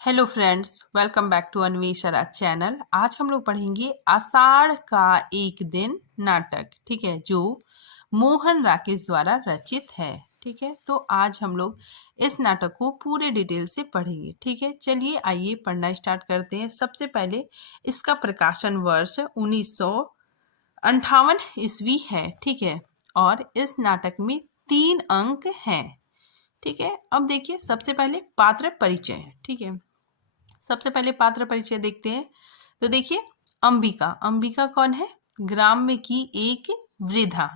Hello friends, welcome back to Anveshara channel. आज हम लोग पढ़ेंगे आषाढ़ का एक दिन नाटक, ठीक है, जो मोहन राकेश द्वारा रचित है। ठीक है, तो आज हम लोग इस नाटक को पूरे डिटेल से पढ़ेंगे। ठीक है, चलिए आइए पढ़ना स्टार्ट करते हैं। सबसे पहले इसका प्रकाशन वर्ष 1958 ईस्वी है। ठीक है, और इस नाटक में 3 अंक हैं। ठीक है, अब देखिए सबसे पहले पात्र परिचय। ठीक है, सबसे पहले पात्र परिचय देखते हैं। तो देखिए, अंबिका। अंबिका कौन है? ग्राम्य की एक वृद्धा।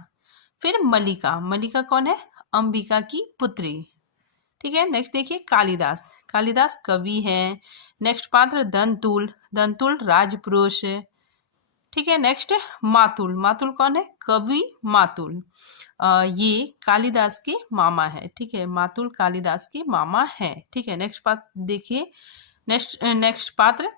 फिर मल्लिका। मल्लिका कौन है? अंबिका की पुत्री। ठीक है, नेक्स्ट देखिए कालिदास। कालिदास कवि हैं। नेक्स्ट पात्र दंतुल। दंतुल राजपुरुष। ठीक है, नेक्स्ट मातुल। मातुल कौन है? कवि मातुल। ये कालिदास के मामा है। ठीक है, मातुल कालिदास के मामा है। ठीक है, नेक्स्ट पात्र देखिए। नेक्स्ट पात्र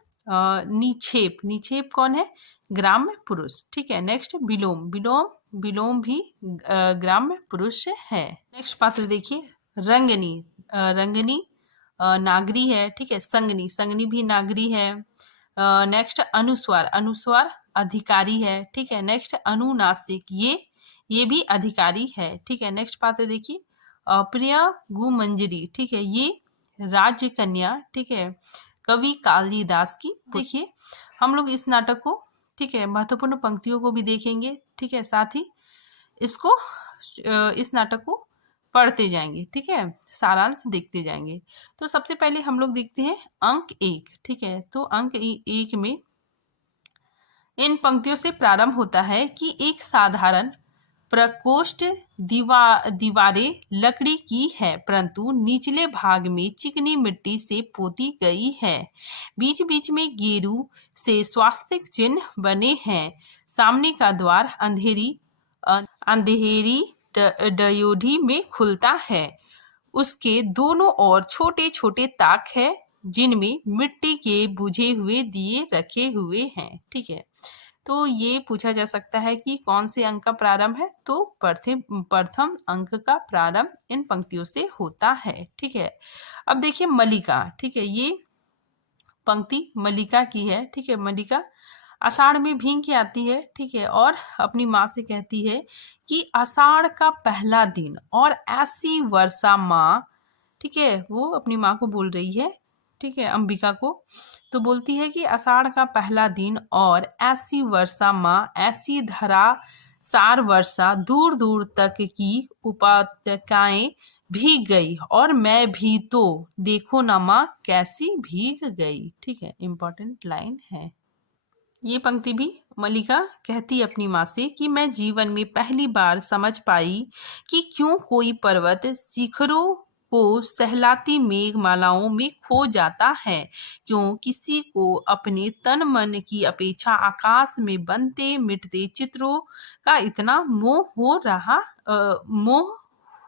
निक्षेप। निक्षेप कौन है? ग्राम्य पुरुष। ठीक है, नेक्स्ट विलोम। विलोम विलोम भी ग्राम्य पुरुष है। नेक्स्ट पात्र देखिए रंगनी। रंगनी नागरी है। ठीक है, संगनी। संगनी भी नागरी है। नेक्स्ट अनुस्वार। अनुस्वार अधिकारी है। ठीक है, नेक्स्ट अनुनासिक। ये भी अधिकारी है। ठीक है, नेक्स्ट पात्र देखिए प्रिय गुमंजरी। ठीक है, ये राज्य कन्या। ठीक है, कवि कालिदास की। देखिए हम लोग इस नाटक को, ठीक है, महत्वपूर्ण पंक्तियों को भी देखेंगे। ठीक है, साथ ही इसको इस नाटक को पढ़ते जाएंगे। ठीक है, सारांश देखते जाएंगे। तो सबसे पहले हम लोग देखते हैं अंक 1। ठीक है, तो अंक 1 में इन पंक्तियों से प्रारंभ होता है कि एक साधारण प्रकोष्ठ दीवारें लकड़ी की है, परंतु निचले भाग में चिकनी मिट्टी से पोती गई है। बीच बीच में गेरू से स्वास्तिक चिन्ह बने हैं। सामने का द्वार अंधेरी डयोढ़ी में खुलता है। उसके दोनों ओर छोटे छोटे ताक है, जिनमें मिट्टी के बुझे हुए दिए रखे हुए हैं। ठीक है, तो ये पूछा जा सकता है कि कौन से अंक का प्रारंभ है। तो प्रथम अंक का प्रारंभ इन पंक्तियों से होता है। ठीक है, अब देखिए मल्लिका। ठीक है, ये पंक्ति मल्लिका की है। ठीक है, मल्लिका आषाढ़ में भींग के आती है। ठीक है, और अपनी माँ से कहती है कि आषाढ़ का पहला दिन और ऐसी वर्षा माँ। ठीक है, वो अपनी माँ को बोल रही है। ठीक है, अंबिका को। तो बोलती है कि आषाढ़ का पहला दिन और ऐसी वर्षा माँ, ऐसी धरा सार वर्षा, दूर दूर तक की उपत्यकाएं भीग गई और मैं भी तो देखो ना माँ कैसी भीग गई। ठीक है, इंपॉर्टेंट लाइन है। ये पंक्ति भी मल्लिका कहती अपनी माँ से कि मैं जीवन में पहली बार समझ पाई कि क्यों कोई पर्वत शिखरों को सहलाती मेघमालाओं में खो जाता है, क्यों किसी को अपने तन मन की अपेक्षा आकाश में बनते मिटते चित्रों का इतना मोह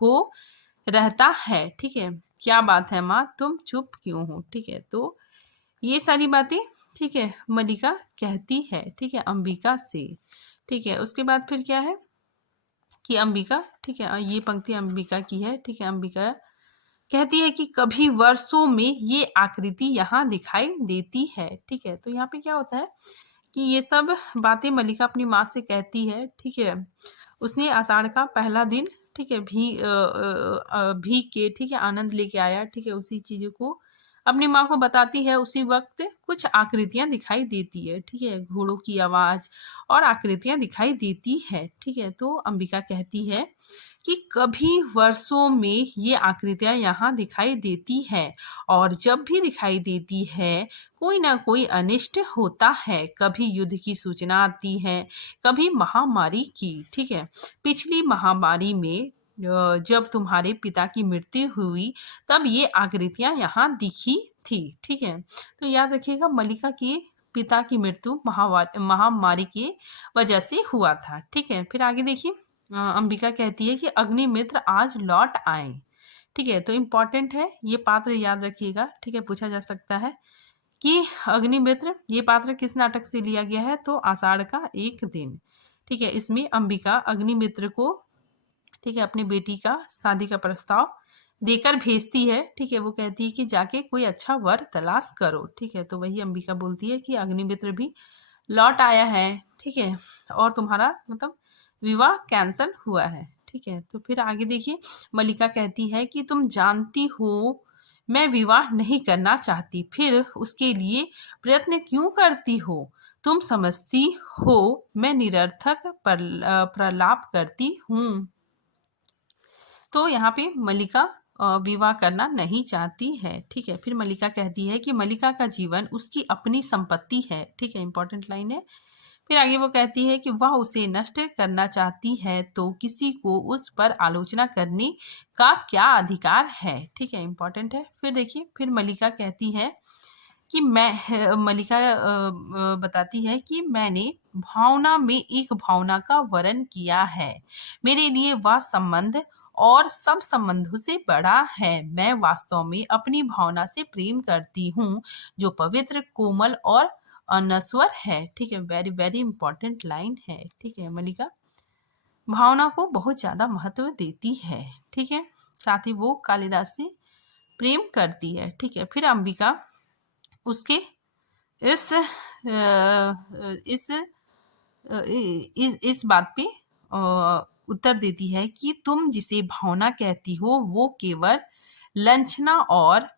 हो रहता है। ठीक है, क्या बात है माँ, तुम चुप क्यों हो? ठीक है, तो ये सारी बातें, ठीक है, मल्लिका कहती है। ठीक है, अंबिका से। ठीक है, उसके बाद फिर क्या है कि अंबिका, ठीक है, ये पंक्ति अंबिका की है। ठीक है, अंबिका कहती है कि कभी वर्षों में ये आकृति यहाँ दिखाई देती है। ठीक है, तो यहाँ पे क्या होता है कि ये सब बातें मल्लिका अपनी माँ से कहती है। ठीक है, उसने आषाढ़ का पहला दिन, ठीक है, भीग के, ठीक है, आनंद लेके आया। ठीक है, उसी चीजों को अपनी माँ को बताती है। उसी वक्त कुछ आकृतियां दिखाई देती है। ठीक है, घोड़ों की आवाज और आकृतियां दिखाई देती है। ठीक है, तो अंबिका कहती है कि कभी वर्षों में ये आकृतियां यहाँ दिखाई देती है और जब भी दिखाई देती है कोई ना कोई अनिष्ट होता है। कभी युद्ध की सूचना आती है, कभी महामारी की। ठीक है, पिछली महामारी में जब तुम्हारे पिता की मृत्यु हुई तब ये आकृतियां यहाँ दिखी थी। ठीक है, तो याद रखिएगा मल्लिका के पिता की मृत्यु महामारी की वजह से हुआ था। ठीक है, फिर आगे देखिए अंबिका कहती है कि अग्निमित्र आज लौट आए। ठीक है, तो इम्पॉर्टेंट है, ये पात्र याद रखिएगा। ठीक है, पूछा जा सकता है कि अग्निमित्र ये पात्र किस नाटक से लिया गया है। तो आषाढ़ का एक दिन। ठीक है, इसमें अंबिका अग्निमित्र को, ठीक है, अपनी बेटी का शादी का प्रस्ताव देकर भेजती है, ठीक है। वो कहती है कि जाके कोई अच्छा वर तलाश करो, ठीक है। तो वही अंबिका बोलती है कि अग्निमित्र भी लौट आया है, ठीक है, और तुम्हारा मतलब विवाह कैंसल हुआ है, ठीक है। तो फिर आगे देखिए, मल्लिका कहती है कि तुम जानती हो मैं विवाह नहीं करना चाहती, फिर उसके लिए प्रयत्न क्यों करती हो? तुम समझती हो मैं निरर्थक प्रलाप करती हूँ। तो यहाँ पे मल्लिका विवाह करना नहीं चाहती है, ठीक है। फिर मल्लिका कहती है कि मल्लिका का जीवन उसकी अपनी संपत्ति है, ठीक है, इंपॉर्टेंट लाइन है। फिर आगे वो कहती है कि वह उसे नष्ट करना चाहती है तो किसी को उस पर आलोचना करने का क्या अधिकार है, ठीक है, इंपॉर्टेंट है। फिर देखिए, फिर मल्लिका कहती है कि मल्लिका बताती है कि मैंने भावना में एक भावना का वर्ण किया है, मेरे लिए वह संबंध और सब संबंधों से बड़ा है। मैं वास्तव में अपनी भावना से प्रेम करती हूँ जो पवित्र, कोमल और अनस्वर है, ठीक है। वेरी वेरी इंपॉर्टेंट लाइन है, ठीक है। मल्लिका भावना को बहुत ज्यादा महत्व देती है, ठीक है। साथ ही वो कालिदास से प्रेम करती है, ठीक है। फिर अंबिका उसके इस इस बात पे उत्तर देती है कि तुम जिसे भावना कहती हो वो केवल लंछना और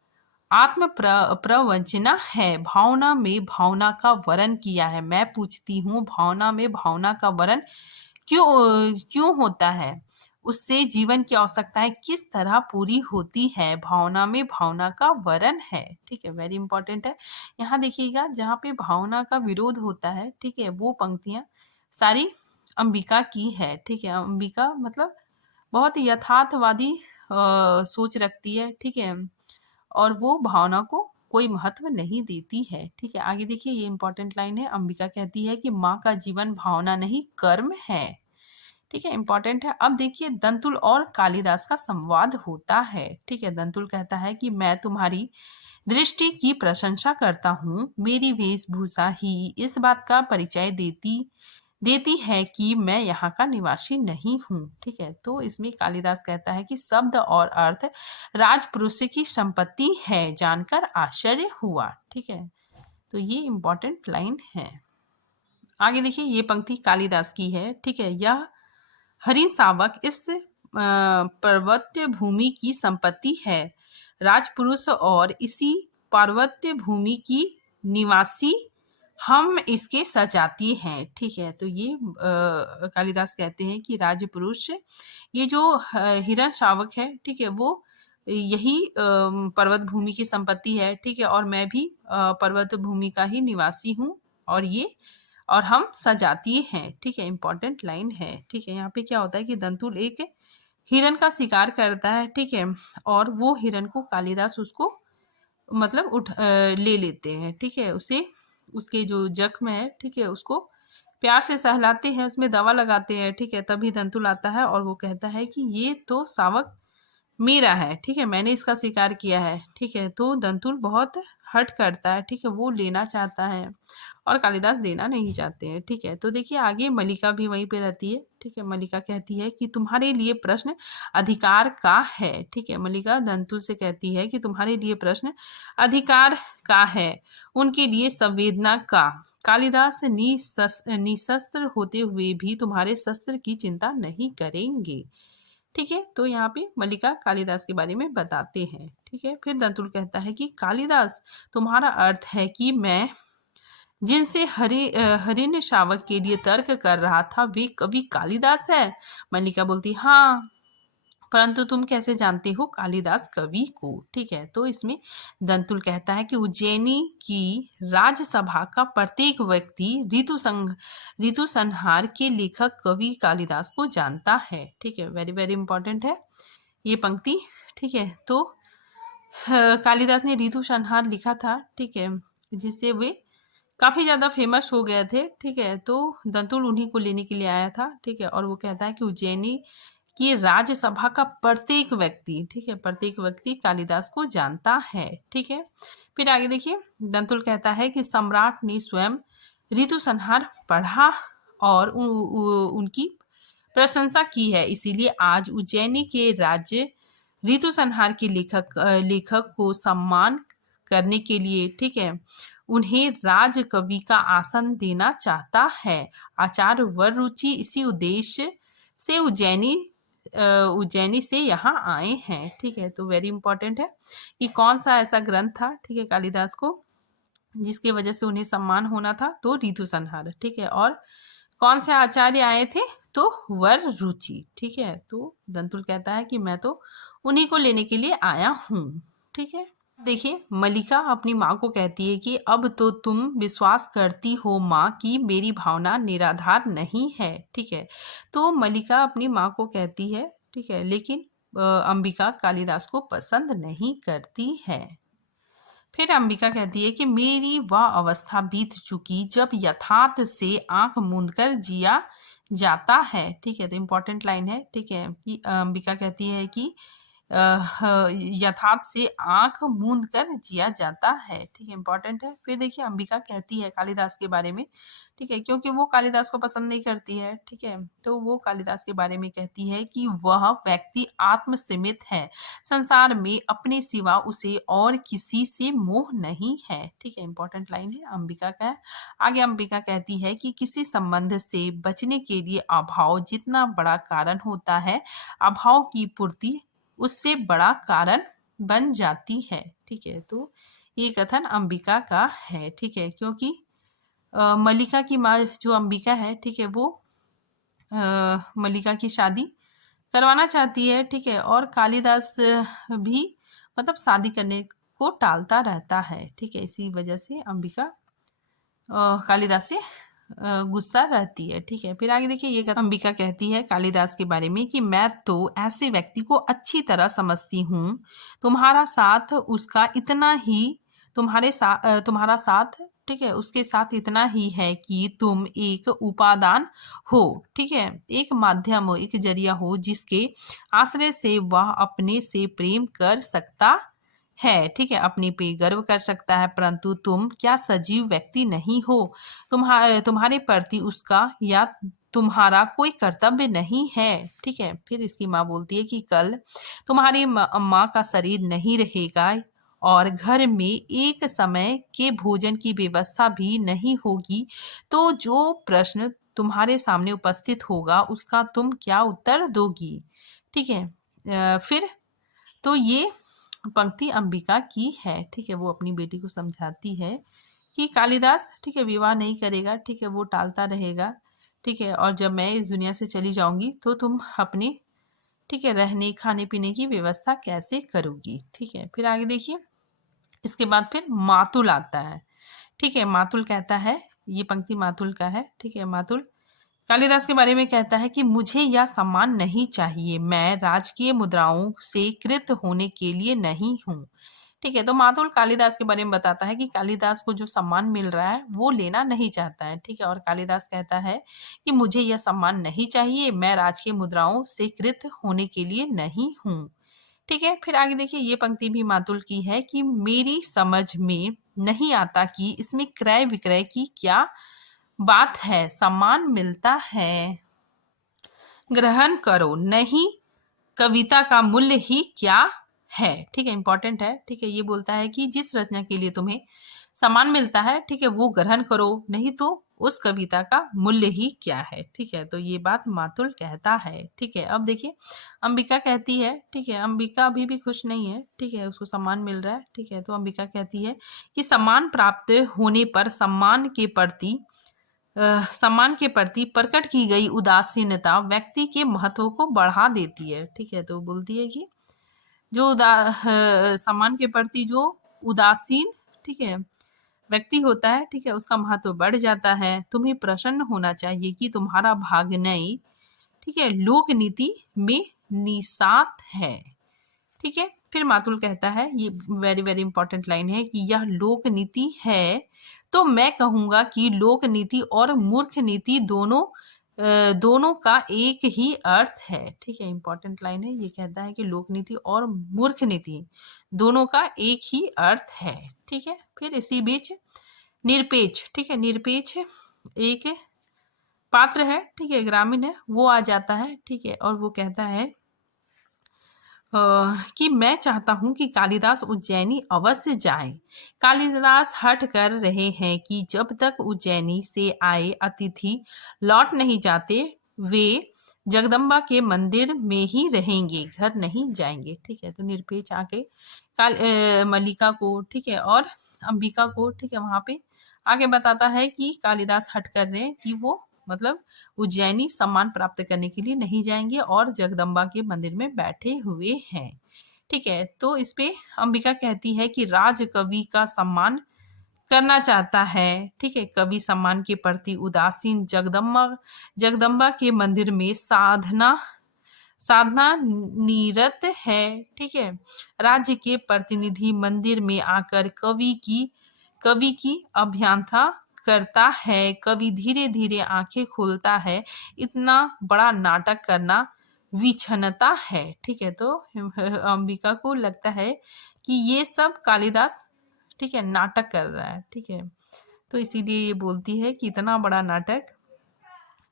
आत्म प्रवंचना है। भावना में भावना का वर्ण किया है। मैं पूछती हूँ भावना में भावना का वर्ण क्यों क्यों होता है? उससे जीवन की आवश्यकताएं किस तरह पूरी होती है? भावना में भावना का वर्ण है, ठीक है, वेरी इंपॉर्टेंट है। यहाँ देखिएगा, जहाँ पे भावना का विरोध होता है, ठीक है, वो पंक्तियां सारी अंबिका की है, ठीक है। अंबिका मतलब बहुत यथार्थवादी सोच रखती है, ठीक है, और वो भावना को कोई महत्व नहीं देती है, ठीक है। आगे देखिए, ये इंपॉर्टेंट लाइन है। अंबिका कहती है कि माँ का जीवन भावना नहीं कर्म है, ठीक है, इंपॉर्टेंट है। अब देखिए, दंतुल और कालिदास का संवाद होता है, ठीक है। दंतुल कहता है कि मैं तुम्हारी दृष्टि की प्रशंसा करता हूँ, मेरी वेशभूषा ही इस बात का परिचय देती है कि मैं यहाँ का निवासी नहीं हूँ, ठीक है। तो इसमें कालिदास कहता है कि शब्द और अर्थ राजपुरुष की संपत्ति है, जानकर आश्चर्य हुआ, ठीक है। तो ये इंपॉर्टेंट लाइन है। आगे देखिए, ये पंक्ति कालिदास की है, ठीक है। यह हरि शावक इस पर्वत्य भूमि की संपत्ति है, राजपुरुष और इसी पर्वत्य भूमि की निवासी हम इसके सजाती हैं, ठीक है। तो ये कालिदास कहते हैं कि राजपुरुष, ये जो हिरण शावक है, ठीक है, वो यही पर्वत भूमि की संपत्ति है, ठीक है, और मैं भी पर्वत भूमि का ही निवासी हूँ, और हम सजाती हैं, ठीक है, इंपॉर्टेंट लाइन है, ठीक है। यहाँ पे क्या होता है कि दंतुल एक हिरण का शिकार करता है, ठीक है, और वो हिरण को कालिदास उसको मतलब ले लेते हैं, ठीक है, उसे उसके जो जख्म है, ठीक है, उसको प्यार से सहलाते हैं, उसमें दवा लगाते हैं, ठीक है। तभी दंतुल आता है और वो कहता है कि ये तो शावक मेरा है, ठीक है, मैंने इसका शिकार किया है, ठीक है। तो दंतुल बहुत हट करता है, ठीक है, वो लेना चाहता है और कालिदास देना नहीं चाहते हैं, ठीक है। तो देखिए, आगे मल्लिका भी वहीं पे रहती है, ठीक है। मल्लिका कहती है कि तुम्हारे लिए प्रश्न अधिकार का है, ठीक है। मल्लिका दंतुल से कहती है कि तुम्हारे लिए प्रश्न अधिकार का है, उनके लिए संवेदना का। कालिदास निशस्त्र होते हुए भी तुम्हारे शस्त्र की चिंता नहीं करेंगे, ठीक है। तो यहाँ पे मल्लिका कालिदास के बारे में बताते हैं, ठीक है। फिर दंतुल कहता है कि कालिदास, तुम्हारा अर्थ है कि मैं जिनसे हरिण शावक के लिए तर्क कर रहा था वे कवि कालिदास है? मल्लिका बोलती हाँ, परंतु तुम कैसे जानते हो कालिदास कवि को, ठीक है। तो इसमें दंतुल कहता है कि उज्जैनी की राजसभा का प्रत्येक व्यक्ति ऋतु संहार के लेखक कवि कालिदास को जानता है, ठीक है, वेरी वेरी इंपॉर्टेंट है ये पंक्ति, ठीक है। तो कालिदास ने ऋतु संहार लिखा था, ठीक है, जिससे वे काफी ज्यादा फेमस हो गए थे, ठीक है। तो दंतुल उन्हीं को लेने के लिए आया था, ठीक है, और वो कहता है कि उज्जैनी की राज्यसभा का प्रत्येक व्यक्ति, ठीक है, प्रत्येक व्यक्ति कालिदास को जानता है, ठीक है। फिर आगे देखिए, दंतुल कहता है कि सम्राट ने स्वयं ऋतु संहार पढ़ा और उनकी प्रशंसा की है, इसीलिए आज उज्जैनी के राज्य ऋतु संहार के लेखक को सम्मान करने के लिए, ठीक है, उन्हें राज कवि का आसन देना चाहता है। आचार्य वररुचि इसी उद्देश्य से उज्जैनी से यहाँ आए हैं, ठीक है। तो वेरी इंपॉर्टेंट है कि कौन सा ऐसा ग्रंथ था, ठीक है, कालिदास को जिसकी वजह से उन्हें सम्मान होना था, तो ऋतु संहार, ठीक है। और कौन से आचार्य आए थे, तो वररुचि, ठीक है। तो दंतुल कहता है कि मैं तो उन्हीं को लेने के लिए आया हूँ, ठीक है। देखिए, मल्लिका अपनी माँ को कहती है कि अब तो तुम विश्वास करती हो माँ कि मेरी भावना निराधार नहीं है, ठीक है। तो मल्लिका अपनी माँ को कहती है, ठीक है, लेकिन अंबिका कालिदास को पसंद नहीं करती है। फिर अंबिका कहती है कि मेरी वह अवस्था बीत चुकी जब यथार्थ से आंख मूंदकर जिया जाता है, ठीक है। तो इम्पोर्टेंट लाइन है, ठीक है, कि अंबिका कहती है कि यथार्थ से आंख मूंद कर जिया जाता है, ठीक है, इंपॉर्टेंट है। फिर देखिए, अंबिका कहती है कालिदास के बारे में, ठीक है, क्योंकि वो कालिदास को पसंद नहीं करती है, ठीक है, तो वो कालिदास के बारे में कहती है कि वह व्यक्ति आत्मसीमित है, संसार में अपने सिवा उसे और किसी से मोह नहीं है, ठीक है, इंपॉर्टेंट लाइन है अंबिका का। आगे अंबिका कहती है कि किसी संबंध से बचने के लिए अभाव जितना बड़ा कारण होता है, अभाव की पूर्ति उससे बड़ा कारण बन जाती है, ठीक है। तो ये कथन अंबिका का है, ठीक है, क्योंकि मल्लिका की माँ जो अंबिका है, ठीक है, वो मल्लिका की शादी करवाना चाहती है, ठीक है, और कालिदास भी मतलब शादी करने को टालता रहता है, ठीक है। इसी वजह से अंबिका कालिदास से गुस्सा रहती है, ठीक है। फिर आगे देखिए, ये अंबिका कहती है कालिदास के बारे में कि मैं तो ऐसे व्यक्ति को अच्छी तरह समझती हूँ, तुम्हारा साथ उसका इतना ही तुम्हारा साथ, ठीक है, उसके साथ इतना ही है कि तुम एक उपादान हो, ठीक है, एक माध्यम हो, एक जरिया हो जिसके आश्रय से वह अपने से प्रेम कर सकता है, ठीक है, अपने पे गर्व कर सकता है, परंतु तुम क्या सजीव व्यक्ति नहीं हो, तुम्हारे प्रति उसका या तुम्हारा कोई कर्तव्य नहीं है, ठीक है। फिर इसकी माँ बोलती है कि कल तुम्हारी माँ का शरीर नहीं रहेगा और घर में एक समय के भोजन की व्यवस्था भी नहीं होगी, तो जो प्रश्न तुम्हारे सामने उपस्थित होगा उसका तुम क्या उत्तर दोगी, ठीक है। फिर तो ये पंक्ति अंबिका की है, ठीक है, वो अपनी बेटी को समझाती है कि कालिदास, ठीक है, विवाह नहीं करेगा, ठीक है, वो टालता रहेगा, ठीक है, और जब मैं इस दुनिया से चली जाऊंगी तो तुम अपने, ठीक है, रहने खाने पीने की व्यवस्था कैसे करोगी, ठीक है। फिर आगे देखिए, इसके बाद फिर मातुल आता है, ठीक है। मातुल कहता है, ये पंक्ति मातुल का है, ठीक है। मातुल कालिदास के बारे में कहता है कि मुझे यह सम्मान नहीं चाहिए, मैं राजकीय मुद्राओं से कृत होने के लिए नहीं हूँ, ठीक है। तो मातुल कालिदास के बारे में बताता है कि कालिदास को जो सम्मान मिल रहा है वो लेना नहीं चाहता है, ठीक है, और कालिदास कहता है कि मुझे यह सम्मान नहीं चाहिए, मैं राजकीय मुद्राओं से कृत होने के लिए नहीं हूँ, ठीक है। फिर आगे देखिए, ये पंक्ति भी मातुल की है कि मेरी समझ में नहीं आता कि इसमें क्रय विक्रय की क्या बात है, सम्मान मिलता है, ग्रहण करो, नहीं कविता का मूल्य ही क्या है, ठीक है, इंपॉर्टेंट है, ठीक है। ये बोलता है कि जिस रचना के लिए तुम्हें सम्मान मिलता है, ठीक है, वो ग्रहण करो, नहीं तो उस कविता का मूल्य ही क्या है, ठीक है। तो ये बात मातुल कहता है, ठीक है। अब देखिए, अंबिका कहती है, ठीक है, अंबिका अभी भी खुश नहीं है, ठीक है, उसको सम्मान मिल रहा है, ठीक है। तो अंबिका कहती है कि सम्मान प्राप्त होने पर सम्मान के प्रति प्रकट की गई उदासीनता व्यक्ति के महत्व को बढ़ा देती है, ठीक है। तो बोलती है कि जो सम्मान के प्रति जो उदासीन, ठीक है, व्यक्ति होता है, ठीक है, उसका महत्व बढ़ जाता है। तुम्हें प्रसन्न होना चाहिए कि तुम्हारा भाग नई, ठीक है, लोक नीति में निषाद है, ठीक है। फिर मातुल कहता है, ये वेरी वेरी इंपॉर्टेंट लाइन है कि यह लोक नीति है, तो मैं कहूंगा कि लोक नीति और मूर्ख नीति दोनों का एक ही अर्थ है, ठीक है, इंपॉर्टेंट लाइन है। ये कहता है कि लोक नीति और मूर्ख नीति दोनों का एक ही अर्थ है, ठीक है। फिर इसी बीच निरपेक्ष, ठीक है, निरपेक्ष एक पात्र है, ठीक है, ग्रामीण है, वो आ जाता है, ठीक है, और वो कहता है कि मैं चाहता हूं कि कालिदास उज्जैनी अवश्य जाएं। कालिदास हठ कर रहे हैं कि जब तक उज्जैनी से आए अतिथि लौट नहीं जाते, वे जगदम्बा के मंदिर में ही रहेंगे, घर नहीं जाएंगे। ठीक है, तो निरपेक्ष आके मल्लिका को, ठीक है, और अंबिका को, ठीक है, वहां पे आगे बताता है कि कालिदास हट कर रहे हैं कि वो मतलब उज्जैनी सम्मान प्राप्त करने के लिए नहीं जाएंगे और जगदम्बा के मंदिर में बैठे हुए हैं। ठीक है, तो इस पे अंबिका कहती है कि राज कवि का सम्मान करना चाहता है। ठीक है, कवि सम्मान के प्रति उदासीन जगदम्बा के मंदिर में साधना निरत है। ठीक है, राज्य के प्रतिनिधि मंदिर में आकर कवि की अभ्यर्थना करता है। कवि धीरे धीरे आंखें खोलता है। इतना बड़ा नाटक करना विछनता है। ठीक है, तो अंबिका को लगता है कि ये सब कालिदास, ठीक है, नाटक कर रहा है। ठीक है, तो इसीलिए ये बोलती है कि इतना बड़ा नाटक,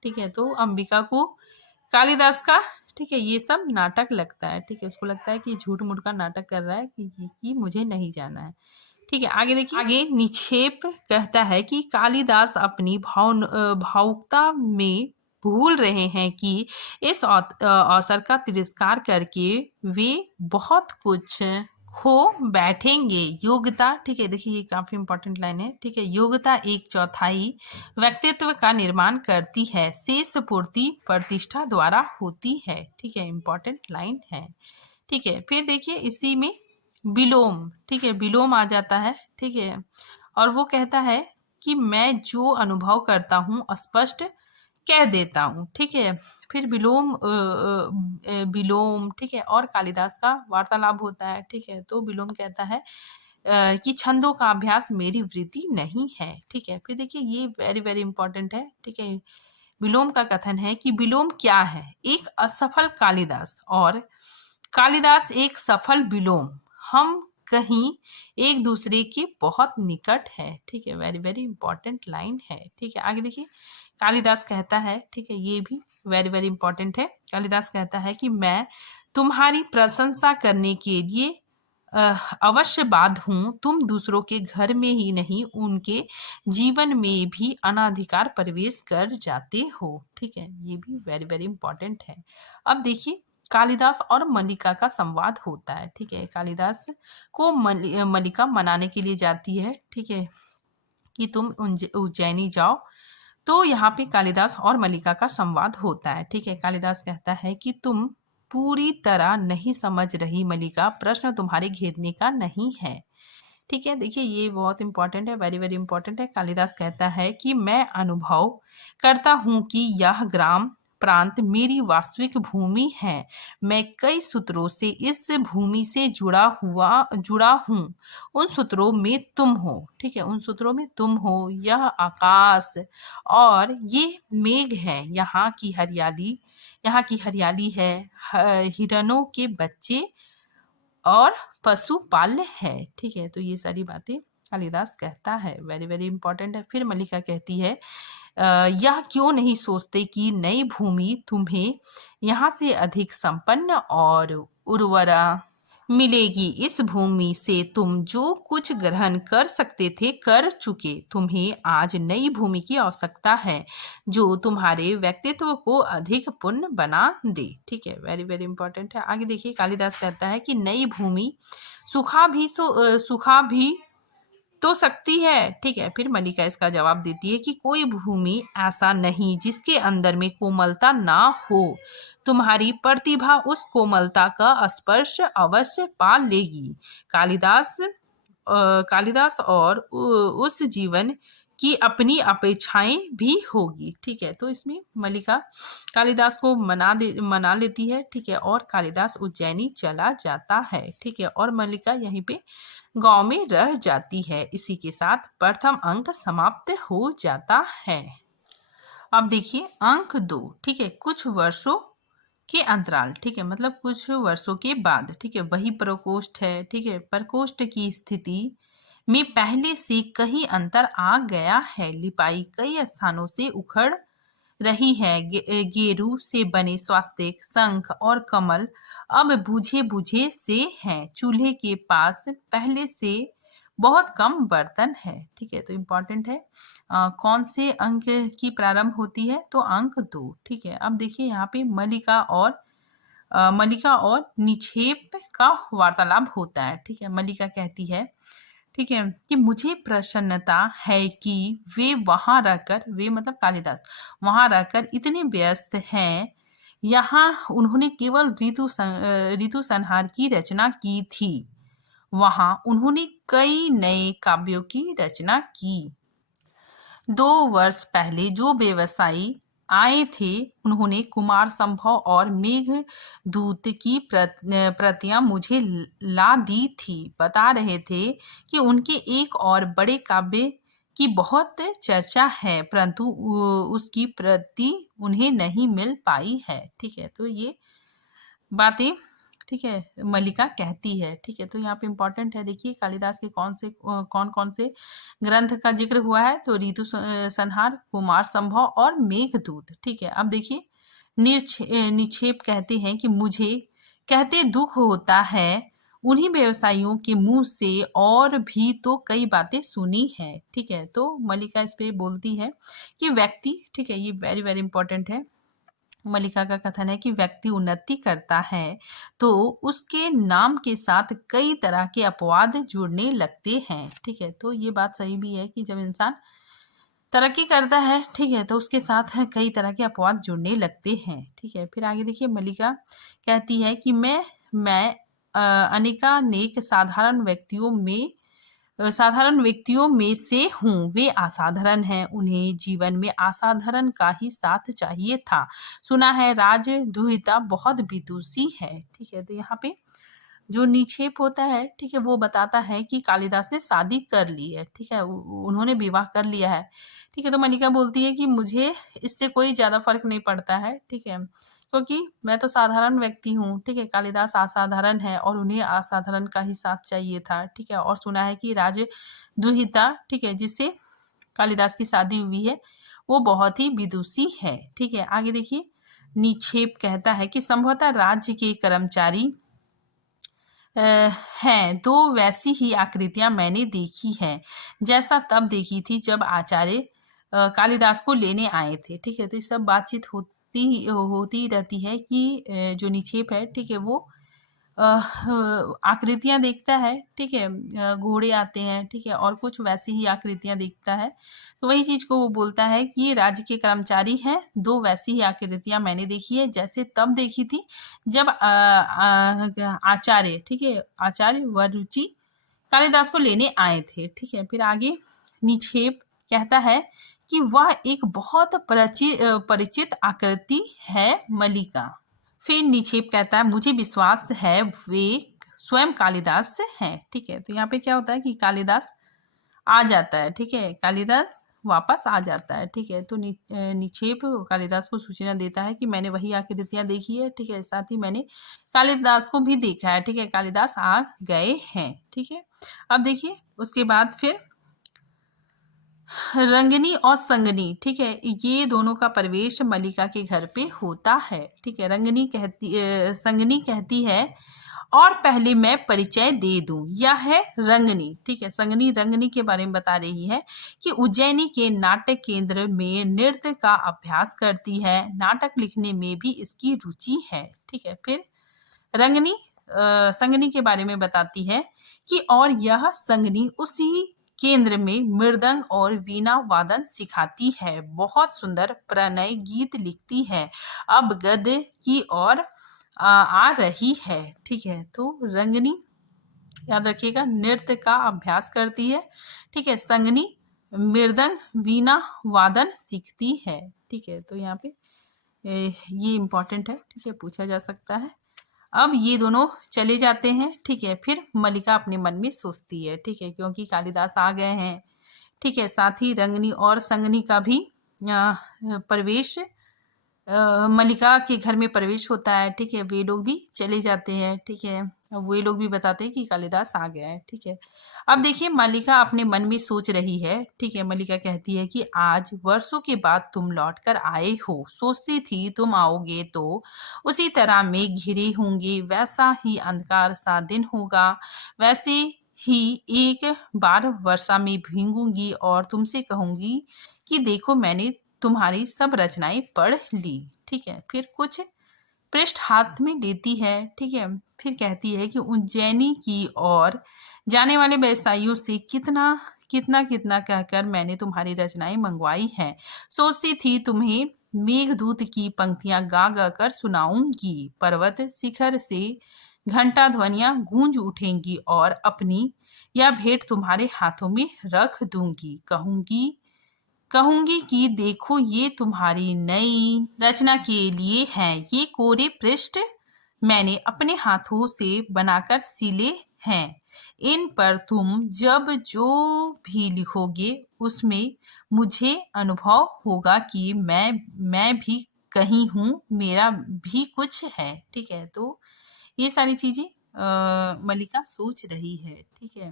ठीक है, तो अंबिका को कालिदास का, ठीक है, ये सब नाटक लगता है। ठीक है, उसको लगता है कि झूठ मूठ का नाटक कर रहा है कि मुझे नहीं जाना है। ठीक है, आगे देखिए, आगे निक्षेप कहता है कि कालिदास अपनी भावुकता में भूल रहे हैं कि इस अवसर का तिरस्कार करके वे बहुत कुछ खो बैठेंगे। योग्यता, ठीक है, देखिए ये काफी इंपॉर्टेंट लाइन है। ठीक है, योग्यता 1/4 व्यक्तित्व का निर्माण करती है, शेष पूर्ति प्रतिष्ठा द्वारा होती है। ठीक है, इंपॉर्टेंट लाइन है। ठीक है, फिर देखिए इसी में विलोम, ठीक है, विलोम आ जाता है। ठीक है, और वो कहता है कि मैं जो अनुभव करता हूँ स्पष्ट कह देता हूँ। ठीक है, फिर विलोम, ठीक है, और कालिदास का वार्तालाप होता है। ठीक है, तो विलोम कहता है कि छंदों का अभ्यास मेरी वृत्ति नहीं है। ठीक है, फिर देखिए ये वेरी वेरी इंपॉर्टेंट है। ठीक है, विलोम का कथन है कि विलोम क्या है? एक असफल कालिदास और कालिदास एक सफल विलोम, हम कहीं एक दूसरे के बहुत निकट है। ठीक है, वेरी वेरी इंपॉर्टेंट लाइन है। ठीक है, आगे देखिए कालिदास कहता है, ठीक है, ये भी वेरी वेरी इंपॉर्टेंट है। कालिदास कहता है कि मैं तुम्हारी प्रशंसा करने के लिए अवश्य बाध हूं। तुम दूसरों के घर में ही नहीं, उनके जीवन में भी अनाधिकार प्रवेश कर जाते हो। ठीक है, ये भी वेरी वेरी इंपॉर्टेंट है। अब देखिए कालिदास और मल्लिका का संवाद होता है। ठीक है, कालिदास को मल्लिका मनाने के लिए जाती है। ठीक है, कि तुम उज्जैनी जाओ। तो यहाँ पे कालिदास और मल्लिका का संवाद होता है। ठीक है, कालिदास कहता है कि तुम पूरी तरह नहीं समझ रही मल्लिका, प्रश्न तुम्हारे घेरने का नहीं है। ठीक है, देखिए ये बहुत इंपॉर्टेंट है, वेरी वेरी इंपॉर्टेंट है। कालिदास कहता है कि मैं अनुभव करता हूँ कि यह ग्राम प्रांत मेरी वास्तविक भूमि है। मैं कई सूत्रों से इस भूमि से जुड़ा हूँ। उन सूत्रों में तुम हो। ठीक है, उन सूत्रों में तुम हो, यह आकाश और ये मेघ है, यहाँ की हरियाली है, हिरणों के बच्चे और पशुपाल्य है। ठीक है, तो ये सारी बातें कालिदास कहता है, वेरी वेरी इंपॉर्टेंट है। फिर मल्लिका कहती है यह क्यों नहीं सोचते कि नई भूमि तुम्हें यहाँ से अधिक संपन्न और उर्वरा मिलेगी। इस भूमि से तुम जो कुछ ग्रहण कर सकते थे कर चुके। तुम्हें आज नई भूमि की आवश्यकता है जो तुम्हारे व्यक्तित्व को अधिक पूर्ण बना दे। ठीक है, वेरी वेरी इंपॉर्टेंट है। आगे देखिए कालिदास कहता है कि नई भूमि सुखा भी तो सकती है। ठीक है, फिर मल्लिका इसका जवाब देती है कि कोई भूमि ऐसा नहीं जिसके अंदर में कोमलता ना हो। तुम्हारी प्रतिभा उस कोमलता का स्पर्श अवश्य पा लेगी। कालिदास और उस जीवन की अपनी अपेक्षाएं भी होगी। ठीक है, तो इसमें मल्लिका कालिदास को मना लेती है। ठीक है, और कालिदास उज्जैनी चला जाता है। ठीक है, और मल्लिका यहीं पे गांव में रह जाती है। इसी के साथ प्रथम अंक समाप्त हो जाता है। अब देखिए अंक 2। ठीक है, कुछ वर्षों के अंतराल, ठीक है, मतलब कुछ वर्षों के बाद। ठीक है, वही प्रकोष्ठ है। ठीक है, प्रकोष्ठ की स्थिति में पहले से कहीं अंतर आ गया है। लिपाई कई स्थानों से उखड़ रही है गेरू से बने स्वास्तिक शंख और कमल अब बुझे बुझे से हैं। चूल्हे के पास पहले से बहुत कम बर्तन है। ठीक है, तो इम्पोर्टेंट है। कौन से अंक की प्रारंभ होती है? तो अंक 2। ठीक है, अब देखिए यहाँ पे मलिका और निक्षेप का वार्तालाप होता है। ठीक है, मलिका कहती है, ठीक है, कि मुझे प्रसन्नता है कि वे वहां रहकर, वे मतलब कालिदास, वहां रहकर इतने व्यस्त हैं। यहाँ उन्होंने केवल ऋतु संहार की रचना की थी, वहां उन्होंने कई नए काव्यों की रचना की। 2 वर्ष पहले जो व्यवसायी आए थे, उन्होंने कुमार संभव और मेघदूत की प्रतियां मुझे ला दी थी। बता रहे थे कि उनके एक और बड़े काव्य की बहुत चर्चा है, परंतु उसकी प्रति उन्हें नहीं मिल पाई है। ठीक है, तो ये बातें, ठीक है, मल्लिका कहती है। ठीक है, तो यहाँ पे इम्पोर्टेंट है, देखिए कालिदास के कौन कौन से ग्रंथ का जिक्र हुआ है? तो ऋतु संहार, कुमार संभव और मेघदूत। ठीक है, अब देखिए निक्षेप कहते हैं कि मुझे कहते दुख होता है, उन्हीं व्यवसायियों के मुंह से और भी तो कई बातें सुनी है। ठीक है, तो मल्लिका इस पे बोलती है कि व्यक्ति, ठीक है, ये वेरी वेरी इंपॉर्टेंट है। मल्लिका का कथन है कि व्यक्ति उन्नति करता है तो उसके नाम के साथ कई तरह के अपवाद जुड़ने लगते हैं। ठीक है, तो ये बात सही भी है कि जब इंसान तरक्की करता है, ठीक है, तो उसके साथ कई तरह के अपवाद जुड़ने लगते हैं। ठीक है, फिर आगे देखिए मल्लिका कहती है कि मैं अनेकानेक साधारण व्यक्तियों में से हूँ। वे असाधारण हैं, उन्हें जीवन में असाधारण का ही साथ चाहिए था। सुना है राजदुहिता बहुत विदुषी है। ठीक है, तो यहाँ पे जो निक्षेप होता है, ठीक है, वो बताता है कि कालिदास ने शादी कर ली है। ठीक है, उन्होंने विवाह कर लिया है। ठीक है, तो मल्लिका बोलती है कि मुझे इससे कोई ज्यादा फर्क नहीं पड़ता है। ठीक है, क्योंकि मैं तो साधारण व्यक्ति हूँ। ठीक है, कालिदास असाधारण है और उन्हें असाधारण का ही साथ चाहिए था। ठीक है, और सुना है कि राजदुहिता, ठीक है, जिससे कालिदास की शादी हुई है, वो बहुत ही विदुषी है। ठीक है, आगे देखिए निक्षेप कहता है कि संभवतः राज्य के कर्मचारी हैं। 2 वैसी ही आकृतियां मैंने देखी हैं, जैसा तब देखी थी जब आचार्य कालिदास को लेने आए थे। ठीक है, तो ये सब बातचीत होती रहती है कि जो निक्षेप है, ठीक है, वो आकृतियां देखता है। ठीक है, घोड़े आते हैं, ठीक है, और कुछ वैसी ही आकृतियां देखता है, तो वही चीज को वो बोलता है कि ये राज्य के कर्मचारी हैं। 2 वैसी ही आकृतियां मैंने देखी है, जैसे तब देखी थी जब आचार्य, ठीक है, आचार्य वरुचि कालिदास को लेने आए थे। ठीक है, फिर आगे निक्षेप कहता है कि वह एक बहुत परिचित आकृति है मल्लिका। फिर निक्षेप कहता है मुझे विश्वास है वे स्वयं कालिदास से हैं। ठीक है, तो यहाँ पे क्या होता है कि कालिदास आ जाता है। ठीक है, कालिदास वापस आ जाता है। ठीक है, तो निक्षेप कालिदास को सूचना देता है कि मैंने वही आकृतियां देखी है। ठीक है, साथ ही मैंने कालिदास को भी देखा है। ठीक है, कालिदास आ गए हैं। ठीक है, अब देखिए उसके बाद फिर रंगनी और संगनी, ठीक है, ये दोनों का प्रवेश मल्लिका के घर पे होता है। ठीक है, संगनी कहती है और पहले मैं परिचय दे दूं, यह है रंगनी। ठीक है, संगनी रंगनी के बारे में बता रही है कि उज्जैनी के नाटक केंद्र में नृत्य का अभ्यास करती है, नाटक लिखने में भी इसकी रुचि है। ठीक है, फिर रंगनी संगनी के बारे में बताती है कि और यह संगनी उसी केंद्र में मृदंग और वीणा वादन सिखाती है, बहुत सुंदर प्रणय गीत लिखती है, अब गद्य की ओर आ रही है। ठीक है, तो रंगनी, याद रखिएगा, नृत्य का अभ्यास करती है। ठीक है, संगनी मृदंग वीणा वादन सीखती है। ठीक है, तो यहाँ पे ये इम्पोर्टेंट है। ठीक है, पूछा जा सकता है। अब ये दोनों चले जाते हैं। ठीक है, फिर मल्लिका अपने मन में सोचती है, ठीक है, क्योंकि कालिदास आ गए हैं। ठीक है, साथ ही रंगनी और संगनी का भी प्रवेश, मल्लिका के घर में प्रवेश होता है। ठीक है, वे लोग भी चले जाते हैं। ठीक है, वे लोग भी बताते हैं कि कालिदास आ गया है। ठीक है, अब देखिए मल्लिका अपने मन में सोच रही है, ठीक है। मल्लिका कहती है कि आज वर्षों के बाद तुम लौट कर आए हो, सोचती थी तुम आओगे तो उसी तरह मेघ घिरे होंगे, वैसा ही अंधकार सा दिन होगा, वैसे ही एक बार वर्षा में भीगूंगी और तुमसे कहूंगी कि देखो मैंने तुम्हारी सब रचनाएं पढ़ ली, ठीक है। फिर कुछ पृष्ठ हाथ में लेती है, ठीक है। फिर कहती है कि उज्जैनी की ओर जाने वाले व्यवसायियों से कितना कितना कितना कहकर मैंने तुम्हारी रचनाएं मंगवाई हैं। सोचती थी तुम्हें मेघदूत की पंक्तियां गा गा कर सुनाऊंगी, पर्वत शिखर से घंटा ध्वनियां गूंज उठेंगी और अपनी यह भेंट तुम्हारे हाथों में रख दूंगी, कहूंगी कि देखो ये तुम्हारी नई रचना के लिए है, ये कोरे पृष्ठ मैंने अपने हाथों से बनाकर सिले हैं, इन पर तुम जब जो भी लिखोगे उसमें मुझे अनुभव होगा कि मैं भी कहीं हूँ, मेरा भी कुछ है, ठीक है। तो ये सारी चीजें मल्लिका सोच रही है, ठीक है।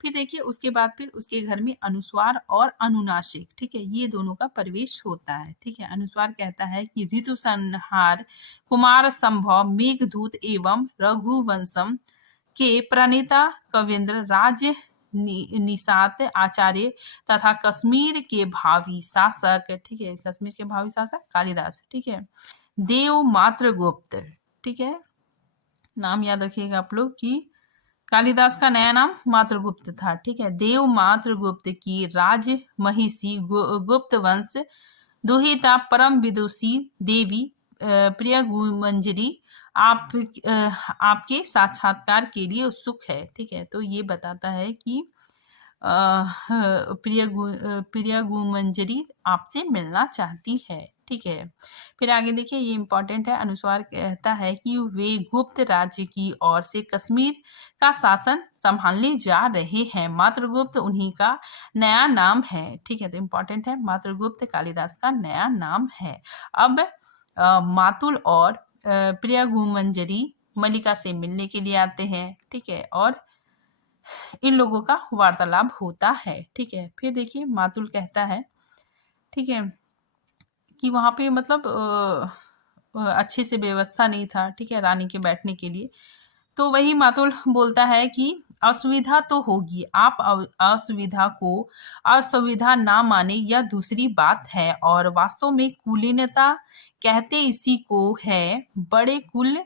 फिर देखिए उसके बाद फिर उसके घर में अनुस्वार और अनुनासिक, ठीक है, ये दोनों का प्रवेश होता है, ठीक है। अनुस्वार कहता है कि ऋतु संहार कुमार संभव मेघदूत एवं रघुवंशम के प्रणेता कविंद्र राज निषाद आचार्य तथा कश्मीर के भावी शासक, ठीक है, कश्मीर के भावी शासक कालिदास, ठीक है। देव मात्र गुप्त, ठीक है, नाम याद रखिएगा आप लोग कि कालिदास का नया नाम मात्रगुप्त था, ठीक है। देव मात्रगुप्त की राज महिषी गुप्त वंश दुहिता परम विदुषी देवी प्रिय गुमंजरी आपके साक्षात्कार के लिए उत्सुक है, ठीक है। तो ये बताता है कि प्रिय गुमंजरी आपसे मिलना चाहती है, ठीक है। फिर आगे देखिए ये इंपॉर्टेंट है। अनुस्वार कहता है कि वे गुप्त राज्य की ओर से कश्मीर का शासन संभालने जा रहे हैं, मात्रगुप्त उन्हीं का नया नाम है, ठीक है। तो इंपॉर्टेंट है, मात्रगुप्त कालिदास का नया नाम है। अब मातुल और प्रिय गुमंजरी मल्लिका से मिलने के लिए आते हैं, ठीक है, और इन लोगों का वार्तालाप होता है, ठीक है। फिर देखिए मातुल कहता है, ठीक है, कि वहां पे मतलब अच्छे से व्यवस्था नहीं था, ठीक है, रानी के बैठने के लिए। तो वही मातुल बोलता है कि असुविधा तो होगी, आप असुविधा को असुविधा ना माने यह दूसरी बात है, और वास्तव में कुलीनता कहते इसी को है, बड़े कुल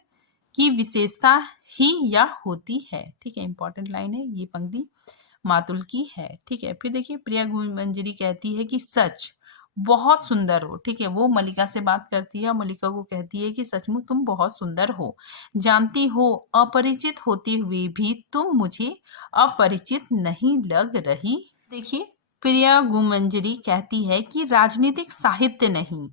की विशेषता ही यह होती है, ठीक है। इंपॉर्टेंट लाइन है, ये पंक्ति मातुल की है, ठीक है। फिर देखिए प्रिया गुमंजरी कहती है कि सच बहुत सुंदर हो, ठीक है। वो मल्लिका से बात करती है, मल्लिका को कहती है कि सचमुच तुम बहुत सुंदर हो, जानती हो अपरिचित होते हुए भी तुम मुझे अपरिचित नहीं लग रही। देखिए प्रिया गुमंजरी कहती है कि राजनीतिक साहित्य नहीं,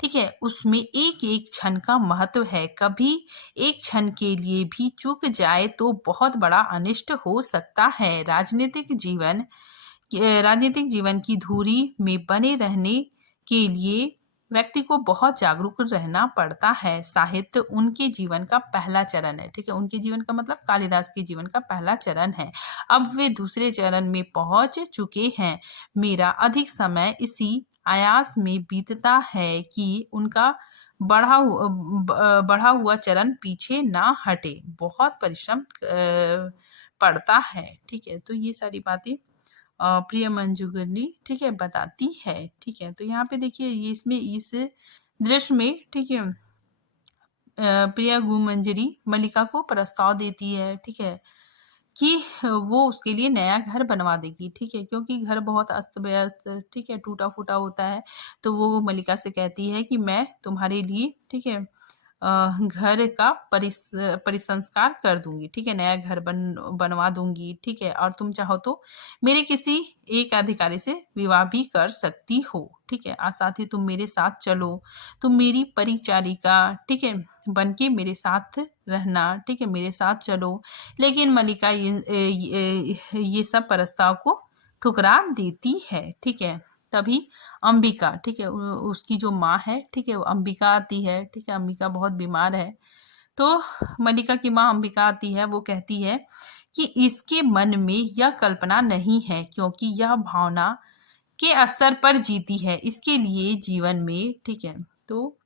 ठीक है, उसमें एक एक क्षण का महत्व है, कभी एक क्षण के लिए भी चूक जाए तो बहुत बड़ा अनिष्ट हो सकता है। राजनीतिक जीवन की धुरी में बने रहने के लिए व्यक्ति को बहुत जागरूक रहना पड़ता है। साहित्य उनके जीवन का पहला चरण है, ठीक है। उनके जीवन का मतलब कालिदास के जीवन का पहला चरण है। अब वे दूसरे चरण में पहुंच चुके हैं। मेरा अधिक समय इसी आयास में बीतता है कि उनका बढ़ा हुआ चरण पीछे ना हटे, बहुत परिश्रम पड़ता है, ठीक है। तो ये सारी बातें प्रिय मंजूगनी, ठीक है, बताती है, ठीक है। तो यहाँ पे देखिए ये इसमें इस दृश्य में, ठीक है, प्रिया गुमंजरी मल्लिका को प्रस्ताव देती है, ठीक है, कि वो उसके लिए नया घर बनवा देगी, ठीक है, क्योंकि घर बहुत अस्त व्यस्त, ठीक है, टूटा फूटा होता है। तो वो मल्लिका से कहती है कि मैं तुम्हारे लिए, ठीक है, घर का परिसंस्कार कर दूंगी, ठीक है, नया घर बनवा दूंगी, ठीक है, और तुम चाहो तो मेरे किसी एक अधिकारी से विवाह भी कर सकती हो, ठीक है, और साथ ही तुम मेरे साथ चलो, तुम मेरी परिचारिका, ठीक है, बन के मेरे साथ रहना, ठीक है, मेरे साथ चलो। लेकिन मल्लिका ये सब प्रस्ताव को ठुकरा देती है, ठीक है। तभी अंबिका, ठीक है, उसकी जो माँ है, ठीक है, वो अंबिका आती है, ठीक है, अंबिका बहुत बीमार है। तो मल्लिका की माँ अंबिका आती है, वो कहती है कि इसके मन में यह कल्पना नहीं है, क्योंकि यह भावना के स्तर पर जीती है। इसके लिए जीवन में, ठीक है, तो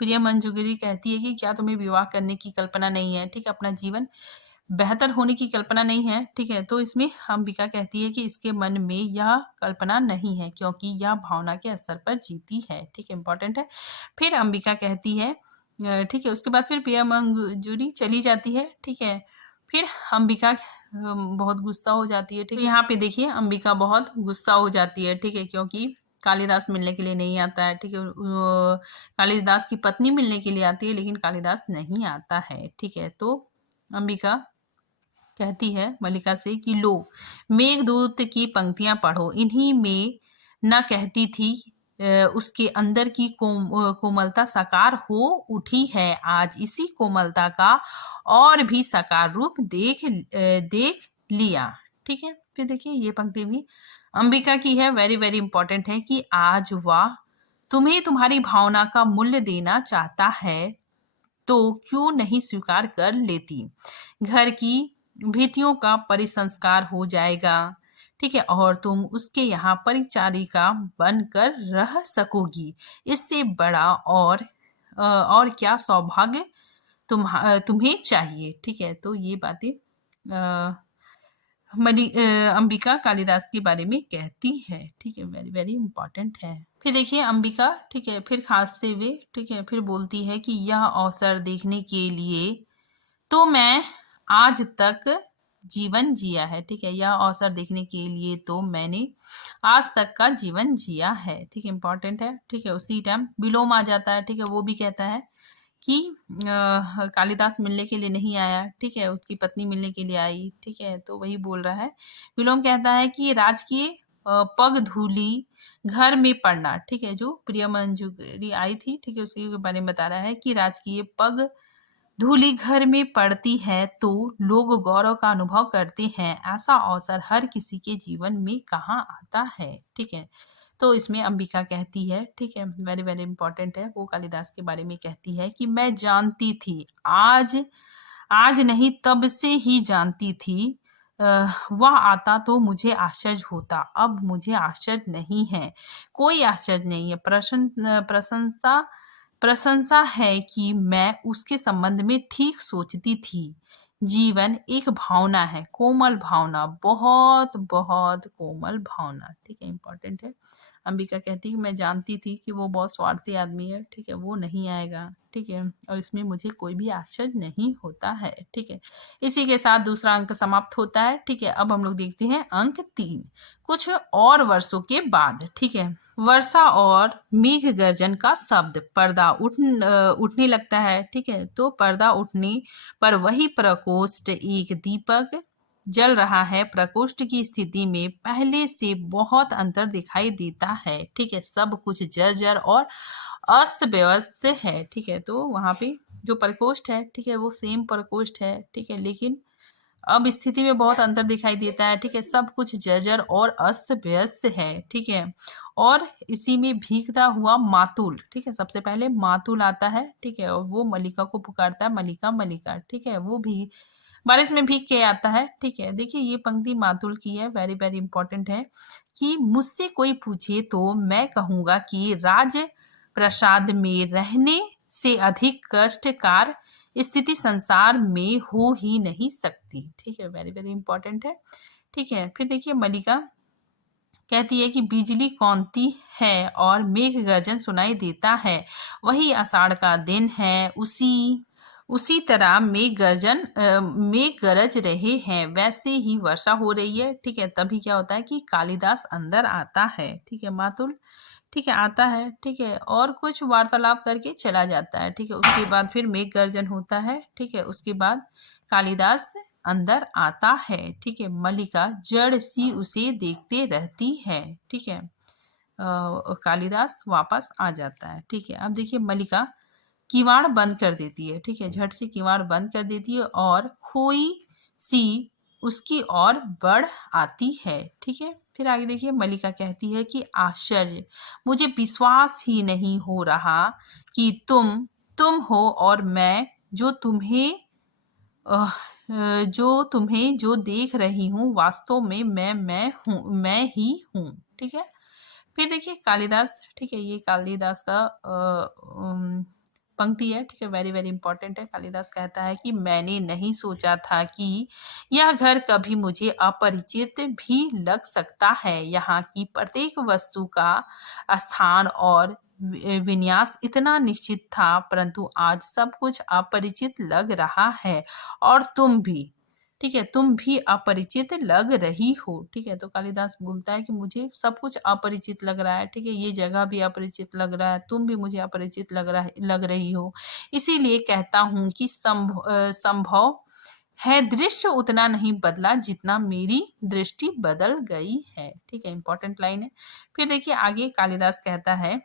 प्रिया मंजूगिरी कहती है कि क्या तुम्हें विवाह करने की कल्पना नहीं है, ठीक है, अपना जीवन बेहतर होने की कल्पना नहीं है, ठीक है। तो इसमें अंबिका कहती है कि इसके मन में यह कल्पना नहीं है, क्योंकि यह भावना के स्तर पर जीती है, ठीक है, इंपॉर्टेंट है। फिर अंबिका कहती है, ठीक है, उसके बाद फिर प्रिया मंजूरी चली जाती है, ठीक है। फिर अंबिका बहुत गुस्सा हो जाती है, ठीक है। यहाँ पे देखिए अंबिका बहुत गुस्सा हो जाती है, ठीक है, क्योंकि कालिदास मिलने के लिए नहीं आता है, ठीक है। कालिदास की पत्नी मिलने के लिए आती है, लेकिन कालिदास नहीं आता है, ठीक है। तो अंबिका कहती है मल्लिका से कि लो, मेघदूत की पंक्तियां पढ़ो, इन्हीं में न कहती थी उसके अंदर की कोमलता साकार हो उठी है, आज इसी कोमलता का और भी साकार रूप देख लिया, ठीक है। फिर देखिए ये पंक्ति भी अंबिका की है, वेरी वेरी इंपॉर्टेंट है कि आज वह तुम्हें तुम्हारी भावना का मूल्य देना चाहता है, तो क्यों नहीं स्वीकार कर लेती। घर की भित्तियों का परिसंस्कार हो जाएगा, ठीक है, और तुम उसके यहाँ परिचारिका बनकर रह सकोगी। इससे बड़ा और क्या सौभाग्य तुम्हें चाहिए, ठीक है। तो ये बातें अंबिका कालिदास के बारे में कहती है, ठीक है, वेरी वेरी इंपॉर्टेंट है। फिर देखिए अंबिका, ठीक है, फिर खांसते हुए, ठीक है, फिर बोलती है कि यह अवसर देखने के लिए तो मैं आज तक जीवन जिया है, ठीक है, यह अवसर देखने के लिए तो मैंने आज तक का जीवन जिया है, ठीक है, इंपॉर्टेंट है, ठीक है। उसी टाइम विलोम आ जाता है, ठीक है, वो भी कहता है कि कालिदास मिलने के लिए नहीं आया, ठीक है, उसकी पत्नी मिलने के लिए आई, ठीक है। तो वही बोल रहा है, विलोम कहता है कि राजकीय पग धूली घर में पड़ना, ठीक है, जो प्रिया मंजूरी आई थी, ठीक है, उसी के बारे में बता रहा है कि राजकीय पग धूली घर में पड़ती है तो लोग गौरव का अनुभव करते हैं, ऐसा अवसर हर किसी के जीवन में कहाँ आता है, ठीक है। तो इसमें अंबिका कहती है, ठीक है, वेरी वेरी इंपॉर्टेंट है, वो कालिदास के बारे में कहती है कि मैं जानती थी, आज नहीं तब से ही जानती थी, वह आता तो मुझे आश्चर्य होता, अब मुझे आश्चर्य नहीं है, कोई आश्चर्य नहीं है। प्रशंसा है कि मैं उसके संबंध में ठीक सोचती थी। जीवन एक भावना है, कोमल भावना, बहुत बहुत कोमल भावना, ठीक है, इंपॉर्टेंट है। अंबिका कहती है कि मैं जानती थी कि वो बहुत स्वार्थी आदमी है, ठीक है, वो नहीं आएगा, ठीक है, और इसमें मुझे कोई भी आश्चर्य नहीं होता है, ठीक है। इसी के साथ दूसरा अंक समाप्त होता है, ठीक है। अब हम लोग देखते हैं अंक 3, कुछ और वर्षों के बाद, ठीक है। वर्षा और मेघ गर्जन का शब्द, पर्दा उठने लगता है, ठीक है। तो पर्दा उठने पर वही प्रकोष्ठ, एक दीपक जल रहा है, प्रकोष्ठ की स्थिति में पहले से बहुत अंतर दिखाई देता है, ठीक है, सब कुछ जर्जर और अस्त व्यस्त है, ठीक है। तो वहां पे जो प्रकोष्ठ है, ठीक है, वो सेम प्रकोष्ठ है, ठीक है, लेकिन अब स्थिति में बहुत अंतर दिखाई देता है, ठीक है, सब कुछ जर्जर और अस्त व्यस्त है, ठीक है। और इसी में भीगता हुआ मातुल, ठीक है, सबसे पहले मातुल आता है, ठीक है, और वो मल्लिका को पुकारता है, मल्लिका मल्लिका, ठीक है, वो भी बारिश में भीग के आता है, ठीक है। देखिए ये पंक्ति मातुल की है, वेरी वेरी इंपॉर्टेंट है कि मुझसे कोई पूछे तो मैं कहूंगा कि राज प्रसाद में रहने से अधिक कष्टकार स्थिति संसार में हो ही नहीं सकती, ठीक है, वेरी वेरी इंपॉर्टेंट है, ठीक है। फिर देखिए मल्लिका कहती है कि बिजली कौनती है और मेघ गर्जन सुनाई देता है, वही आषाढ़ का दिन है, उसी तरह मेघ गरज रहे हैं, वैसे ही वर्षा हो रही है, ठीक है। तभी क्या होता है कि कालिदास अंदर आता है, ठीक है, मातुल, ठीक है, आता है, ठीक है, और कुछ वार्तालाप करके चला जाता है, ठीक है। उसके बाद फिर मेघ गर्जन होता है, ठीक है, उसके बाद कालिदास अंदर आता है, ठीक है। मल्लिका जड़ सी उसे देखते रहती है, ठीक है। कालिदास वापस आ जाता है, ठीक है। अब देखिए मल्लिका किवाड़ बंद कर देती है, ठीक है, झट से किवाड़ बंद कर देती है और खोई सी उसकी ओर बढ़ आती है, ठीक है। फिर आगे देखिए मल्लिका कहती है कि आश्चर्य, मुझे विश्वास ही नहीं हो रहा कि तुम हो और मैं जो तुम्हें जो तुम्हें जो देख रही हूँ वास्तव में मैं हूँ, मैं ही हूँ। ठीक है। फिर देखिए कालिदास, ठीक है, ये कालिदास का पंक्ति है, ठीक है, वेरी वेरी इंपॉर्टेंट है। कालिदास कहता है कि मैंने नहीं सोचा था कि यह घर कभी मुझे अपरिचित भी लग सकता है। यहाँ की प्रत्येक वस्तु का स्थान और विन्यास इतना निश्चित था, परंतु आज सब कुछ अपरिचित लग रहा है और तुम भी, ठीक है, तुम भी अपरिचित लग रही हो। ठीक है, तो कालिदास बोलता है कि मुझे सब कुछ अपरिचित लग रहा है। ठीक है, ये जगह भी अपरिचित लग रहा है, तुम भी मुझे अपरिचित लग रही हो। इसीलिए कहता हूँ कि संभव है दृश्य उतना नहीं बदला जितना मेरी दृष्टि बदल गई है। ठीक है, इंपॉर्टेंट लाइन है। फिर देखिए आगे कालिदास कहता है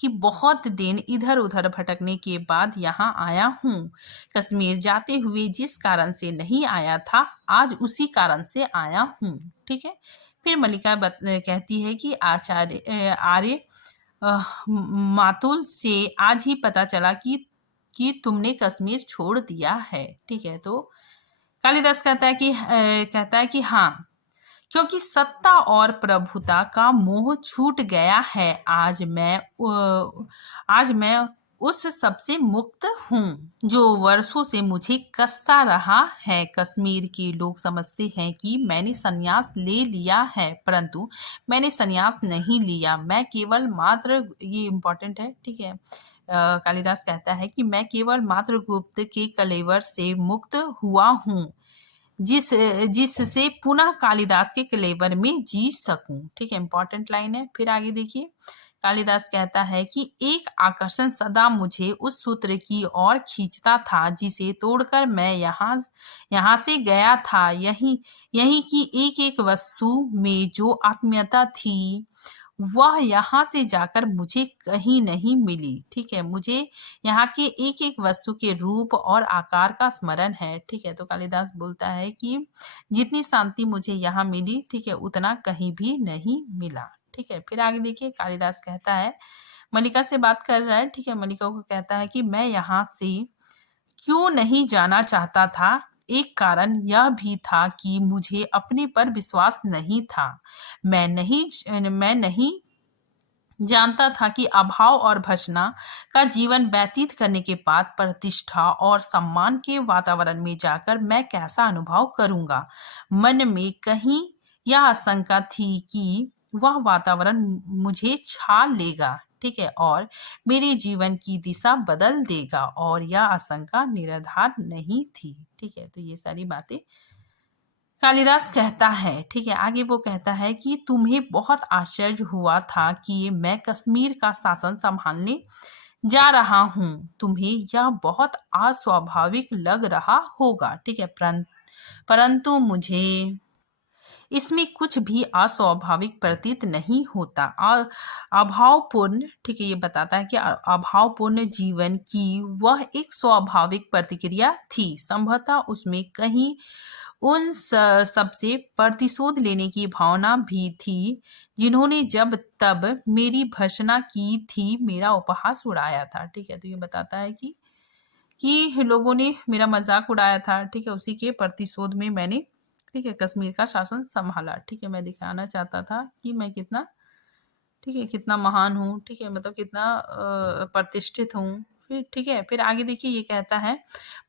कि बहुत दिन इधर उधर भटकने के बाद यहाँ आया हूँ। कश्मीर जाते हुए जिस कारण से नहीं आया था, आज उसी कारण से आया हूँ। ठीक है। फिर मल्लिका कहती है कि आर्य मातुल से आज ही पता चला कि तुमने कश्मीर छोड़ दिया है। ठीक है, तो कालिदास कहता है कि हाँ, क्योंकि सत्ता और प्रभुता का मोह छूट गया है। आज मैं उस सबसे मुक्त हूँ जो वर्षों से मुझे कसता रहा है। कश्मीर के लोग समझते हैं कि मैंने संन्यास ले लिया है, परंतु मैंने संन्यास नहीं लिया। मैं केवल मात्र, ये इम्पोर्टेंट है, ठीक है, कालिदास कहता है कि मैं केवल मात्र गुप्त के कलेवर से मुक्त हुआ हूँ, जिससे पुनः कालिदास के कलेवर में जी सकूं। ठीक है, इंपॉर्टेंट लाइन है। फिर आगे देखिए कालिदास कहता है कि एक आकर्षण सदा मुझे उस सूत्र की ओर खींचता था जिसे तोड़कर मैं यहाँ से गया था। यही की एक एक वस्तु में जो आत्मीयता थी वह यहाँ से जाकर मुझे कहीं नहीं मिली। ठीक है, मुझे यहाँ के एक एक वस्तु के रूप और आकार का स्मरण है। ठीक है, तो कालिदास बोलता है कि जितनी शांति मुझे यहाँ मिली, ठीक है, उतना कहीं भी नहीं मिला। ठीक है, फिर आगे देखिए कालिदास कहता है, मल्लिका से बात कर रहा है। ठीक है, मल्लिका को कहता है कि मैं यहाँ से क्यों नहीं जाना चाहता था। एक कारण यह भी था कि मुझे अपने पर विश्वास नहीं था। मैं नहीं जानता था कि अभाव और भर्त्सना का जीवन व्यतीत करने के बाद प्रतिष्ठा और सम्मान के वातावरण में जाकर मैं कैसा अनुभव करूंगा। मन में कहीं यह आशंका थी कि वह वातावरण मुझे छा लेगा, ठीक है, और मेरे जीवन की दिशा बदल देगा, और यह आशंका निराधार नहीं थी। ठीक है, तो ये सारी बातें कालिदास कहता है। ठीक है, आगे वो कहता है कि तुम्हें बहुत आश्चर्य हुआ था कि मैं कश्मीर का शासन संभालने जा रहा हूँ। तुम्हें यह बहुत अस्वाभाविक लग रहा होगा। ठीक है, परंतु मुझे इसमें कुछ भी अस्वाभाविक प्रतीत नहीं होता। अभावपूर्ण, ठीक है, ये बताता है कि अभावपूर्ण जीवन की वह एक स्वाभाविक प्रतिक्रिया थी। संभवतः उसमें कहीं उन सबसे प्रतिशोध लेने की भावना भी थी जिन्होंने जब तब मेरी भर्त्सना की थी, मेरा उपहास उड़ाया था। ठीक है, तो ये बताता है कि लोगों ने मेरा मजाक उड़ाया था। ठीक है, उसी के प्रतिशोध में मैंने, ठीक है, कश्मीर का शासन संभाला। ठीक है, मैं दिखाना चाहता था कि मैं कितना, ठीक है, कितना महान हूँ। ठीक है, मतलब कितना प्रतिष्ठित हूँ। फिर ठीक है, फिर आगे देखिए ये कहता है,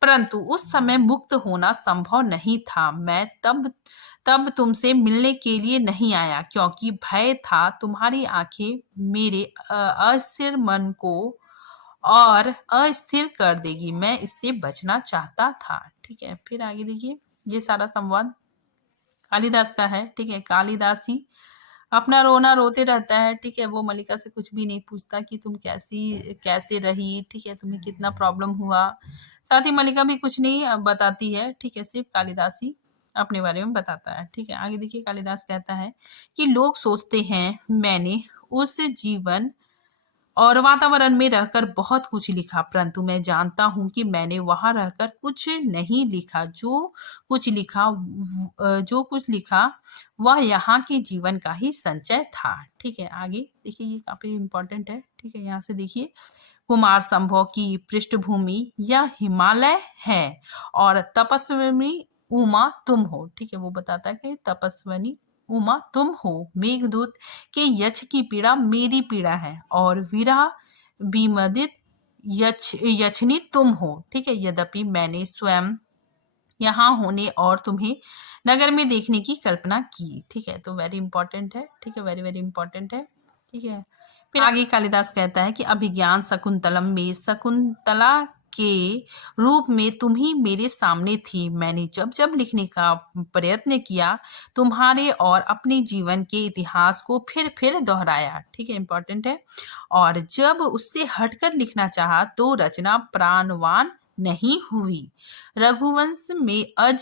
परंतु उस समय मुक्त होना संभव नहीं था। मैं तब तुमसे मिलने के लिए नहीं आया क्योंकि भय था तुम्हारी आंखें मेरे अस्थिर मन को और अस्थिर कर देगी। मैं इससे बचना चाहता था। ठीक है, फिर आगे देखिए ये सारा संवाद कालिदास का है। ठीक है, कालिदास ही अपना रोना रोते रहता है। ठीक है, वो मल्लिका से कुछ भी नहीं पूछता कि तुम कैसे रही, ठीक है, तुम्हें कितना प्रॉब्लम हुआ। साथ ही मल्लिका भी कुछ नहीं बताती है। ठीक है, सिर्फ कालिदास ही अपने बारे में बताता है। ठीक है, आगे देखिए कालिदास कहता है कि लोग सोचते हैं मैंने उस जीवन और वातावरण में रहकर बहुत कुछ लिखा, परंतु मैं जानता हूं कि मैंने वहां रहकर कुछ नहीं लिखा। जो कुछ लिखा वह यहाँ के जीवन का ही संचय था। ठीक है, आगे देखिए ये काफी इंपॉर्टेंट है। ठीक है, यहाँ से देखिए कुमार संभव की पृष्ठभूमि यह हिमालय है और तपस्विनी उमा तुम हो। ठीक है, वो बताता है कि तपस्विनी उमा तुम हो, मेघदूत के यक्ष की पीड़ा मेरी पीड़ा है और विरह विमदित यक्षिणी तुम हो। ठीक है, यद्यपि मैंने स्वयं यहाँ होने और तुम्हें नगर में देखने की कल्पना की। ठीक है, तो वेरी इंपॉर्टेंट है। ठीक है, वेरी वेरी इंपॉर्टेंट है। ठीक है, फिर आगे कालिदास कहता है कि अभिज्ञान शकुंतलम में शकुंतला के रूप में तुम ही मेरे सामने थी। मैंने जब जब लिखने का प्रयत्न किया तुम्हारे और अपने जीवन के इतिहास को फिर दोहराया। ठीक है, इंपॉर्टेंट है। और जब उससे हटकर लिखना चाहा तो रचना प्राणवान नहीं हुई। रघुवंश में अज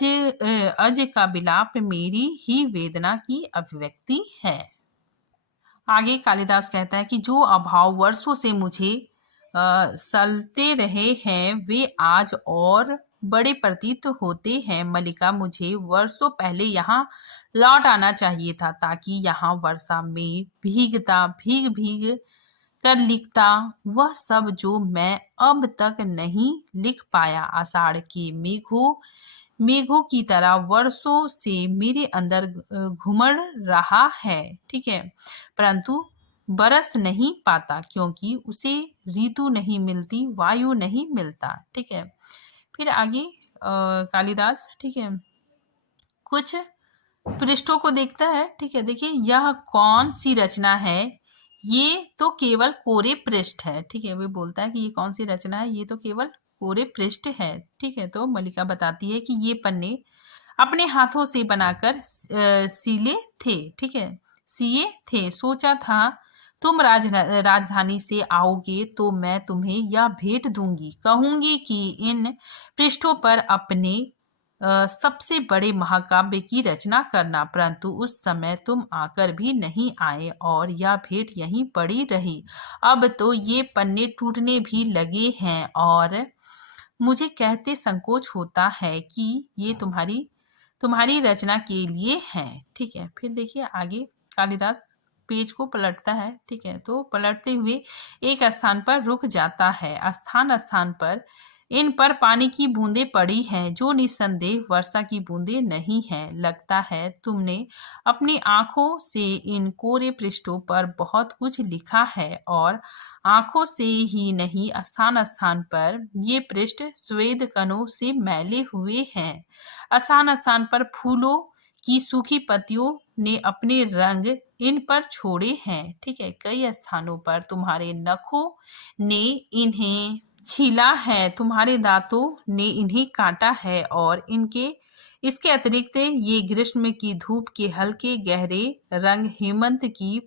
का विलाप मेरी ही वेदना की अभिव्यक्ति है। आगे कालिदास कहता है कि जो अभाव वर्षों से मुझे सलते रहे हैं वे आज और बड़े प्रतीत होते हैं। मल्लिका, मुझे वर्षों पहले यहाँ लौट आना चाहिए था ताकि यहाँ वर्षा में भीग कर लिखता वह सब जो मैं अब तक नहीं लिख पाया। आषाढ़ के मेघों की तरह वर्षों से मेरे अंदर घुमड़ रहा है। ठीक है, परंतु बरस नहीं पाता क्योंकि उसे ऋतु नहीं मिलती, वायु नहीं मिलता। ठीक है, फिर आगे कालिदास, ठीक है, कुछ पृष्ठों को देखता है। ठीक है, देखिए यह कौन सी रचना है, ये तो केवल कोरे पृष्ठ है। ठीक है, वे बोलता है कि ये कौन सी रचना है, ये तो केवल कोरे पृष्ठ है। ठीक है, तो मल्लिका बताती है कि ये पन्ने अपने हाथों से बनाकर सिले थे। ठीक है, सिए थे। सोचा था तुम राजधानी से आओगे तो मैं तुम्हें यह भेंट दूंगी, कहूंगी कि इन पृष्ठों पर अपने सबसे बड़े महाकाव्य की रचना करना, परंतु उस समय तुम आकर भी नहीं आए और यह भेंट यहीं पड़ी रही। अब तो ये पन्ने टूटने भी लगे हैं और मुझे कहते संकोच होता है कि ये तुम्हारी रचना के लिए है। ठीक है, फिर देखिए आगे कालिदास पेज को पलटता है। ठीक है, तो पलटते हुए एक स्थान पर रुक जाता है। स्थान स्थान पर इन पर पानी की बूंदें पड़ी हैं जो निस्संदेह वर्षा की बूंदें नहीं हैं। लगता है तुमने अपनी आंखों से इन कोरे पृष्ठों पर बहुत कुछ लिखा है और आंखों से ही नहीं, स्थान स्थान पर ये पृष्ठ स्वेद कणों से मैले हुए हैं। स्थान स्थान पर फूलों की सूखी पत्तियों ने अपने रंग इन पर छोड़े हैं। ठीक है, कई स्थानों पर तुम्हारे नखों ने इन्हें छीला है, तुम्हारे दांतों ने इन्हें काटा है और इसके अतिरिक्त ये ग्रीष्म की धूप के हल्के गहरे रंग, हेमंत की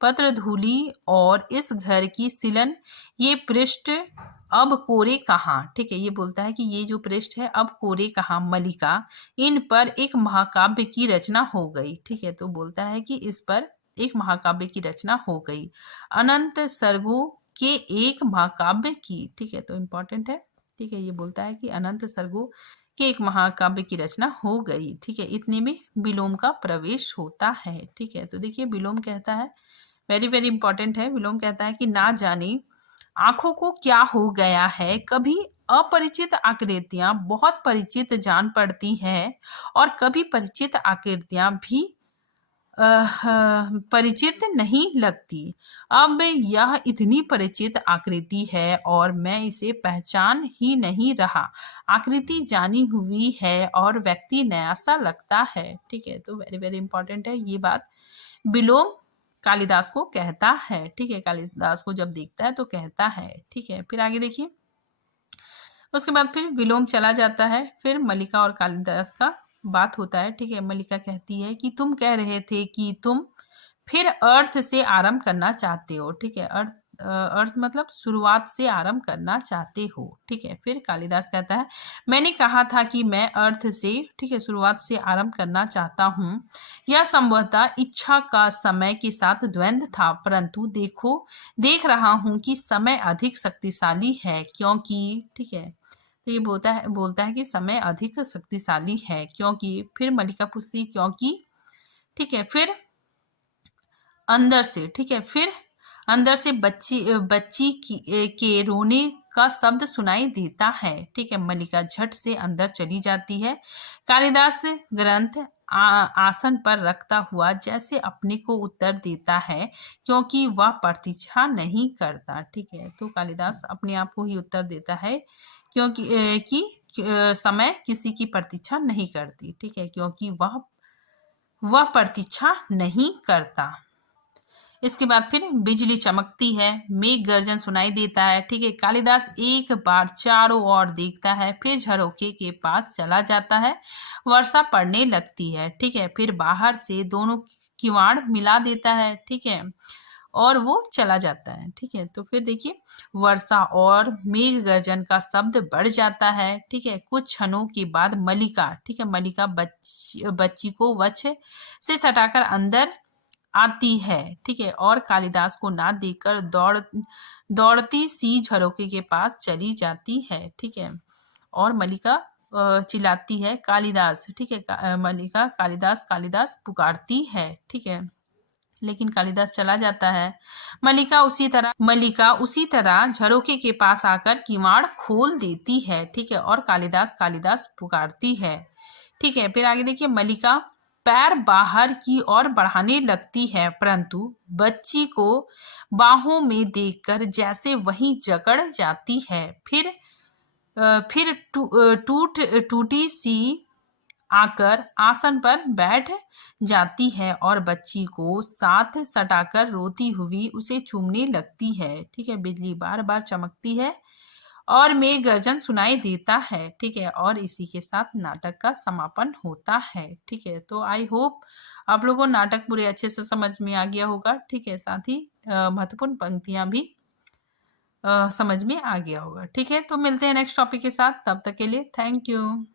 पत्र धूलि और इस घर की सिलन, ये पृष्ठ अब कोरे कहाँ। ठीक है, ये बोलता है कि ये जो पृष्ठ है अब कोरे कहाँ। मल्लिका, इन पर एक महाकाव्य की रचना हो गई। ठीक है, तो बोलता है कि इस पर एक महाकाव्य की रचना हो गई, अनंत सर्गों के एक महाकाव्य की। ठीक है, तो इम्पोर्टेंट है। ठीक है, ये बोलता है कि अनंत सर्गों के एक महाकाव्य की रचना हो गई। ठीक है, इतने में विलोम का प्रवेश होता है। ठीक है, तो देखिए विलोम कहता है, वेरी वेरी इंपॉर्टेंट है। विलोम कहता है कि ना जाने आंखों को क्या हो गया है, कभी अपरिचित आकृतियां बहुत परिचित जान पड़ती है और कभी परिचित आकृतियां भी परिचित नहीं लगती। अब यह इतनी परिचित आकृति है और मैं इसे पहचान ही नहीं रहा। आकृति जानी हुई है और व्यक्ति नया सा लगता है। ठीक है, तो वेरी वेरी इंपॉर्टेंट है ये बात। विलोम कालिदास को कहता है। ठीक है, कालिदास को जब देखता है तो कहता है। ठीक है, फिर आगे देखिए, उसके बाद फिर विलोम चला जाता है। फिर मल्लिका और कालिदास का बात होता है। ठीक है, मल्लिका कहती है कि तुम कह रहे थे कि तुम फिर अर्थ से आरंभ करना चाहते हो। ठीक है, अर्थ मतलब शुरुआत से आरंभ करना चाहते हो। ठीक है, फिर कालिदास कहता है मैंने कहा था कि मैं अर्थ से, ठीक है, शुरुआत से आरंभ करना चाहता हूँ। यह संभवतः इच्छा का समय के साथ द्वंद्व था, परंतु देख रहा हूँ कि समय अधिक शक्तिशाली है क्योंकि, ठीक है, तो ये बोलता है कि समय अधिक शक्तिशाली है क्योंकि, फिर मल्लिका पूछती है क्योंकि, ठीक है, फिर अंदर से, ठीक है, फिर अंदर से बच्ची के रोने का शब्द सुनाई देता है। ठीक है, मल्लिका झट से अंदर चली जाती है। कालिदास ग्रंथ आसन पर रखता हुआ जैसे अपने को उत्तर देता है, क्योंकि वह प्रतीक्षा नहीं करता। ठीक है, तो कालिदास अपने आप को ही उत्तर देता है, क्योंकि समय किसी की प्रतीक्षा नहीं करती। ठीक है, क्योंकि वह प्रतीक्षा नहीं करता। इसके बाद फिर बिजली चमकती है, मेघ गर्जन सुनाई देता है। ठीक है, कालिदास एक बार चारों ओर देखता है, फिर झरोखे के पास चला जाता है। वर्षा पड़ने लगती है। ठीक है, फिर बाहर से दोनों किवाड़ मिला देता है। ठीक है, और वो चला जाता है। ठीक है, तो फिर देखिए वर्षा और मेघ गर्जन का शब्द बढ़ जाता है। ठीक है, कुछ क्षणों के बाद मल्लिका, ठीक है, मल्लिका बच्ची को वक्ष से सटाकर अंदर आती है। ठीक है, और कालिदास को ना देखकर दौड़ती सी झरोखे के पास चली जाती है। ठीक है, और मल्लिका चिल्लाती है कालिदास। ठीक है, मल्लिका कालिदास कालिदास पुकारती है। ठीक है, लेकिन कालिदास चला जाता है। मल्लिका उसी तरह झरोखे के पास आकर किवाड़ खोल देती है। ठीक है, और कालिदास कालिदास पुकारती है। ठीक है, फिर आगे देखिए मल्लिका पैर बाहर की ओर बढ़ाने लगती है, परंतु बच्ची को बाहों में देखकर जैसे वहीं जकड़ जाती है। फिर टूटी सी आकर आसन पर बैठ जाती है और बच्ची को साथ सटाकर रोती हुई उसे चूमने लगती है। ठीक है, बिजली बार बार चमकती है और मेघ गर्जन सुनाई देता है। ठीक है, और इसी के साथ नाटक का समापन होता है। ठीक है, तो आई होप आप लोगों को नाटक पूरे अच्छे से समझ में आ गया होगा। ठीक है, साथ ही महत्वपूर्ण पंक्तियां भी समझ में आ गया होगा। ठीक है, तो मिलते हैं नेक्स्ट टॉपिक के साथ, तब तक के लिए थैंक यू।